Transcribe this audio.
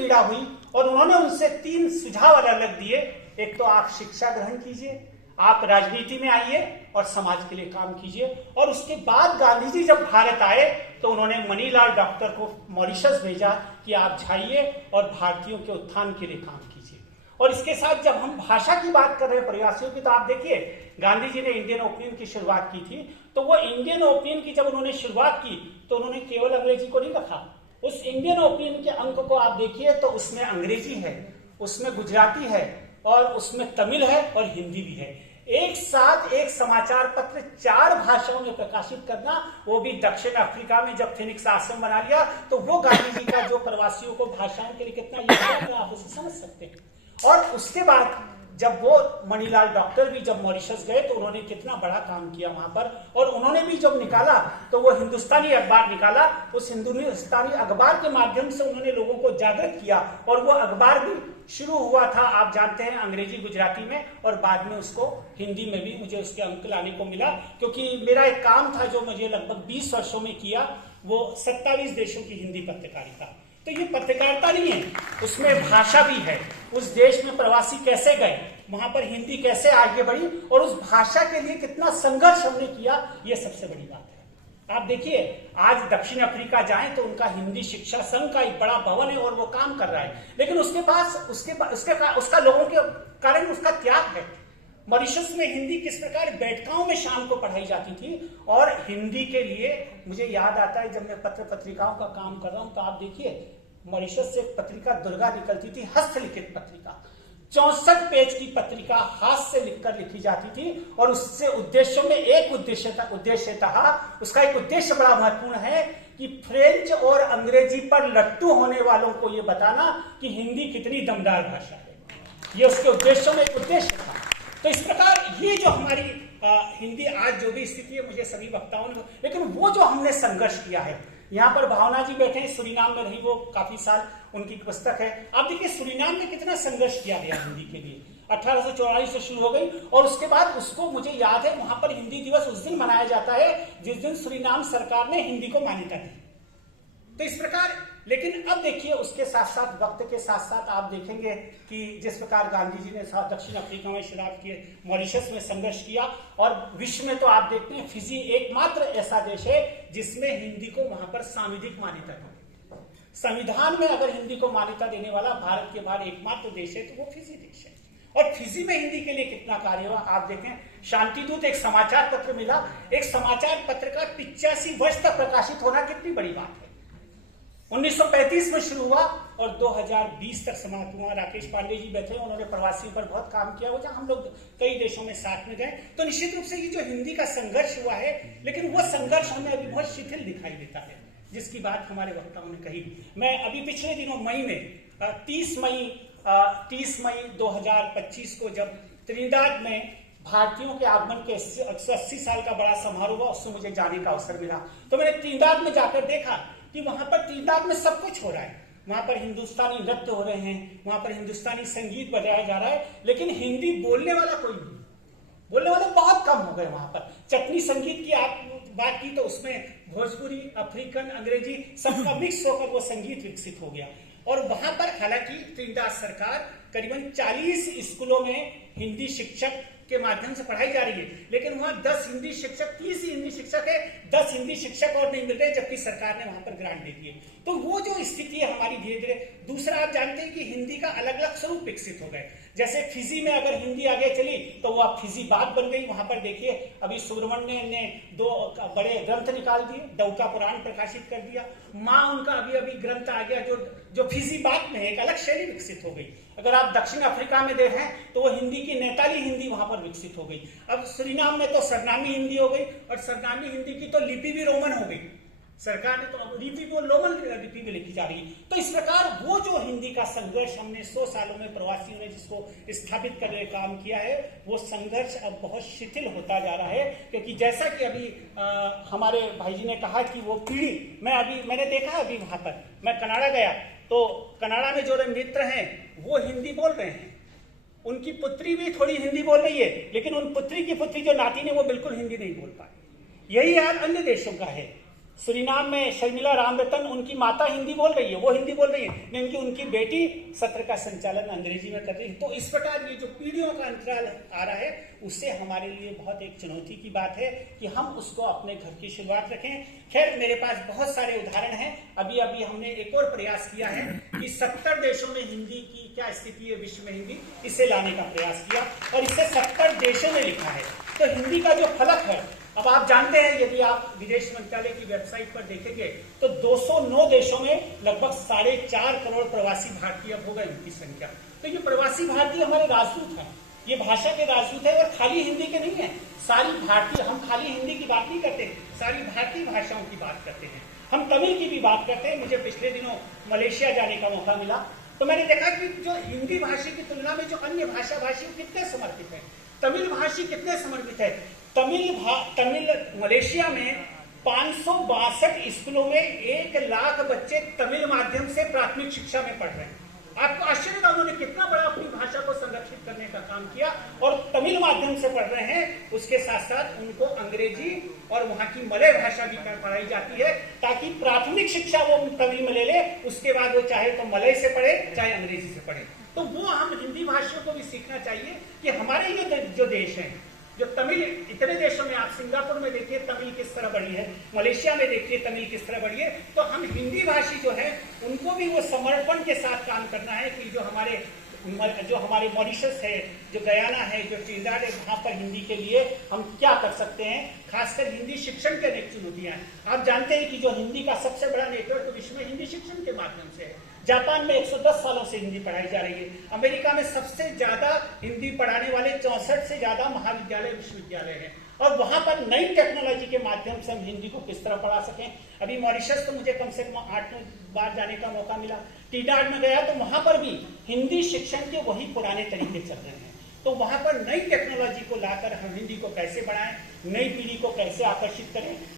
पीड़ा हुई और उन्होंने उनसे 3 सुझाव अलग दिए। एक तो आप शिक्षा ग्रहण कीजिए, आप राजनीति में आइए और समाज के लिए काम कीजिए। और उसके बाद गांधी जी जब भारत आए तो उन्होंने मनीलाल डॉक्टर को मॉरिशस भेजा कि आप जाइए और भारतीयों के उत्थान के लिए काम कीजिए। और इसके साथ जब हम भाषा की बात कर रहे हैं प्रवासियों की, तो आप देखिए गांधी जी ने इंडियन ओपिनियन की शुरुआत की थी। तो वो इंडियन ओपिनियन की जब उन्होंने शुरुआत की तो उन्होंने केवल अंग्रेजी को नहीं रखा। उस इंडियन ओपिनियन के अंक को आप देखिए तो उसमें अंग्रेजी है, उसमें गुजराती है और उसमें तमिल है और हिंदी भी है। एक साथ एक समाचार पत्र 4 भाषाओं में प्रकाशित करना, वो भी दक्षिण अफ्रीका में जब फिनिक्स आश्रम बना लिया, तो वो गांधी जी का जो प्रवासियों को भाषाओं के लिए कितना योगदान है आप उसे समझ सकते हैं। और उसके बाद जब वो मणिलाल डॉक्टर भी जब मॉरिशस गए तो उन्होंने कितना बड़ा काम किया वहां पर। और उन्होंने भी जब निकाला तो वो हिंदुस्तानी अखबार निकाला। उस हिंदुस्तानी अखबार के माध्यम से उन्होंने लोगों को जागृत किया और वो अखबार भी शुरू हुआ था, आप जानते हैं, अंग्रेजी गुजराती में, और बाद में उसको हिंदी में भी मुझे उसके अंक लाने को मिला। क्योंकि मेरा एक काम था जो मुझे लगभग 20 वर्षों में किया, वो 27 देशों की हिंदी पत्रकारिता। तो ये पत्रकारिता नहीं है, उसमें भाषा भी है। उस देश में प्रवासी कैसे गए, वहां पर हिंदी कैसे आगे बढ़ी और उस भाषा के लिए कितना संघर्ष हमने किया, ये सबसे बड़ी बात है। आप देखिए आज दक्षिण अफ्रीका जाएं तो उनका हिंदी शिक्षा संघ का एक बड़ा भवन है और वो काम कर रहा है, लेकिन उसके पास उसका लोगों के कारण उसका त्याग है। मॉरिशस में हिंदी किस प्रकार बैठकाओं में शाम को पढ़ाई जाती थी। और हिंदी के लिए मुझे याद आता है जब मैं पत्र पत्रिकाओं का काम कर रहा हूं तो आप देखिए मॉरिशस से एक पत्रिका दुर्गा निकलती थी, हस्तलिखित पत्रिका, 64 पेज की पत्रिका हाथ से लिखकर लिखी जाती थी। और उससे उद्देश्यों में एक उद्देश्य था, उसका एक उद्देश्य बड़ा महत्वपूर्ण है कि फ्रेंच और अंग्रेजी पर लट्टू होने वालों को यह बताना कि हिंदी कितनी दमदार भाषा है। यह उसके उद्देश्यों में एक उद्देश्य था। तो इस प्रकार ये जो हमारी हिंदी आज जो भी स्थिति है, मुझे सभी वक्ताओं ने, लेकिन वो जो हमने संघर्ष किया है, यहाँ पर भावना जी बैठे हैं, सुरीनाम में रही वो काफी साल, उनकी पुस्तक है। आप देखिए सुरीनाम में कितना संघर्ष किया गया हिंदी के लिए। 1844 से शुरू हो गई और उसके बाद उसको मुझे याद है वहां पर हिंदी दिवस उस दिन मनाया जाता है जिस दिन सुरीनाम सरकार ने हिंदी को मान्यता दी। तो इस प्रकार, लेकिन अब देखिए उसके साथ साथ वक्त के साथ साथ आप देखेंगे कि जिस प्रकार गांधी जी ने दक्षिण अफ्रीका में शुरुआत की, मॉरिशस में संघर्ष किया, और विश्व में तो आप देखते हैं फिजी एकमात्र ऐसा देश है जिसमें हिंदी को वहां पर सांविधिक मान्यता दी। संविधान में अगर हिंदी को मान्यता देने वाला भारत के बाहर एकमात्र देश है तो वो फिजी देश है। और फिजी में हिंदी के लिए कितना कार्य हुआ आप देखें। शांतिदूत एक समाचार पत्र मिला, एक समाचार पत्र का 85 वर्ष तक प्रकाशित होना कितनी बड़ी बात है। 1935 में शुरू हुआ और 2020 तक समाप्त हुआ। राकेश पांडे जी बैठे, उन्होंने प्रवासियों पर बहुत काम किया, वो जहां हम लोग कई देशों में साथ में गए। तो निश्चित रूप से ये जो हिंदी का संघर्ष हुआ है, लेकिन वो संघर्ष हमें अभी बहुत शिथिल दिखाई देता है, जिसकी बात हमारे वक्ताओं ने कही। मैं अभी पिछले दिनों मई में 30 मई 2025 को जब त्रिनिदाद में भारतीयों के आगमन के 180 साल का बड़ा समारोह हुआ, उससे मुझे जाने का अवसर मिला। तो मैंने त्रिनिदाद में जाकर देखा कि वहां पर त्रिनिदाद में सब कुछ हो रहा है। वहां पर हिंदुस्तानी नृत्य हो रहे हैं, वहां पर हिंदुस्तानी संगीत बजाया जा रहा है, लेकिन हिंदी बोलने वाला कोई नहीं, बोलने वाले बहुत कम हो गए। वहां पर चटनी संगीत की आप बात की तो उसमें भोजपुरी, अफ्रीकन, अंग्रेजी सबका मिक्स होकर वो संगीत विकसित हो गया। और वहां पर हालांकि त्रिनिदाद सरकार करीबन 40 स्कूलों में हिंदी शिक्षक के माध्यम से पढ़ाई जा रही है, लेकिन वहां 10 हिंदी शिक्षक, 30 हिंदी शिक्षक है, 10 हिंदी शिक्षक और नहीं मिल रहे, जबकि सरकार ने वहां पर ग्रांट दे दी है। तो वो जो स्थिति है हमारी धीरे धीरे। दूसरा, आप जानते हैं कि हिंदी का अलग अलग स्वरूप विकसित हो गए। जैसे फिजी में अगर हिंदी आगे चली तो वो फिजी बात बन गई। वहां पर देखिए अभी सुब्रमण्य ने 2 बड़े ग्रंथ निकाल दिए, डउका पुराण प्रकाशित कर दिया, माँ उनका अभी ग्रंथ आ गया जो फिजी बात में एक अलग शैली विकसित हो गई। अगर आप दक्षिण अफ्रीका में देखें तो वो हिंदी की नैताली हिंदी वहां पर विकसित हो गई। अब सुरीनाम में तो सरनामी हिंदी हो गई, और सरनामी हिंदी की तो लिपि भी रोमन हो गई। सरकार ने तो लिपि को रोमन लिपि में लिखी जा रही है। तो इस प्रकार वो जो हिंदी का संघर्ष हमने 100 सालों में प्रवासियों ने जिसको स्थापित करने का काम किया है, वो संघर्ष अब बहुत शिथिल होता जा रहा है। क्योंकि जैसा कि अभी हमारे भाई जी ने कहा कि वो पीढ़ी, मैंने देखा अभी वहां पर, मैं कनाडा गया तो कनाडा में जो मित्र हैं वो हिंदी बोल रहे हैं, उनकी पुत्री भी थोड़ी हिंदी बोल रही है, लेकिन उन पुत्री की पुत्री जो नाती ने वो बिल्कुल हिंदी नहीं बोल पाई। यही हाल अन्य देशों का है। सुरीनाम में शर्मिला रामरतन, उनकी माता हिंदी बोल रही है, वो हिंदी बोल रही है, लेकिन उनकी बेटी सत्र का संचालन अंग्रेजी में कर रही है। तो इस प्रकार ये जो पीढ़ियों का अंतराल आ रहा है, उससे हमारे लिए बहुत एक चुनौती की बात है कि हम उसको अपने घर की शुरुआत रखें। खैर, मेरे पास बहुत सारे उदाहरण हैं। अभी अभी हमने एक और प्रयास किया है कि 70 देशों में हिंदी की क्या स्थिति है विश्व में हिंदी, इसे लाने का प्रयास किया और इसे 70 देशों में लिखा है। तो हिंदी का जो फलक है, अब आप जानते हैं, यदि आप विदेश मंत्रालय की वेबसाइट पर देखेंगे तो 209 देशों में लगभग 4.5 करोड़ प्रवासी भारतीय हो गए उनकी संख्या। तो ये प्रवासी भारतीय हमारे राजदूत हैं, ये भाषा के राजदूत है, और खाली हिंदी के नहीं है, सारी भारतीय, हम खाली हिंदी की बात नहीं करते, सारी भारतीय भाषाओं की बात करते हैं, हम तमिल की भी बात करते हैं। मुझे पिछले दिनों मलेशिया जाने का मौका मिला, तो मैंने देखा कि जो हिंदी भाषी की तुलना में जो अन्य भाषा भाषी कितने समर्पित है, तमिल भाषी कितने समर्पित है। तमिल मलेशिया में 562 स्कूलों में 1 लाख बच्चे तमिल माध्यम से प्राथमिक शिक्षा में पढ़ रहे हैं। आपको आश्चर्य होगा उन्होंने कितना बड़ा अपनी भाषा को संरक्षित करने का काम किया, और तमिल माध्यम से पढ़ रहे हैं। उसके साथ साथ उनको अंग्रेजी और वहां की मलय भाषा भी पढ़ाई जाती है, ताकि प्राथमिक शिक्षा वो तमिल में ले ले, उसके बाद वो चाहे तो मलय से पढ़े चाहे अंग्रेजी से पढ़े। तो वो हम हिंदी भाषियों को भी सीखना चाहिए कि हमारे ये जो देश है, जो तमिल, इतने देशों में, आप सिंगापुर में देखिए तमिल किस तरह बढ़ी है, मलेशिया में देखिए तमिल किस तरह बढ़ी है। तो हम हिंदी भाषी जो है उनको भी वो समर्पण के साथ काम करना है कि जो हमारे मॉरिशस है, जो गयाना है, जो ट्रिनिडाद है, वहां पर हिंदी के लिए हम क्या कर सकते हैं। खासकर हिंदी शिक्षण के अनेक चुनौतियां हैं। आप जानते हैं कि जो हिंदी का सबसे बड़ा नेटवर्क विश्व में हिंदी शिक्षण के माध्यम से है। जापान में 110 सालों से हिंदी पढ़ाई जा रही है। अमेरिका में सबसे ज्यादा हिंदी पढ़ाने वाले 64 से ज्यादा महाविद्यालय विश्वविद्यालय हैं, और वहां पर नई टेक्नोलॉजी के माध्यम से हम हिंदी को किस तरह पढ़ा सकें। अभी मॉरिशस तो मुझे कम से कम 8-9 बार जाने का मौका मिला। ट्रिनिडाद में गया तो वहां पर भी हिंदी शिक्षण के वही पुराने तरीके चल रहे हैं। तो वहां पर नई टेक्नोलॉजी को लाकर हम हिंदी को कैसे बढ़ाएं, नई पीढ़ी को कैसे आकर्षित करें,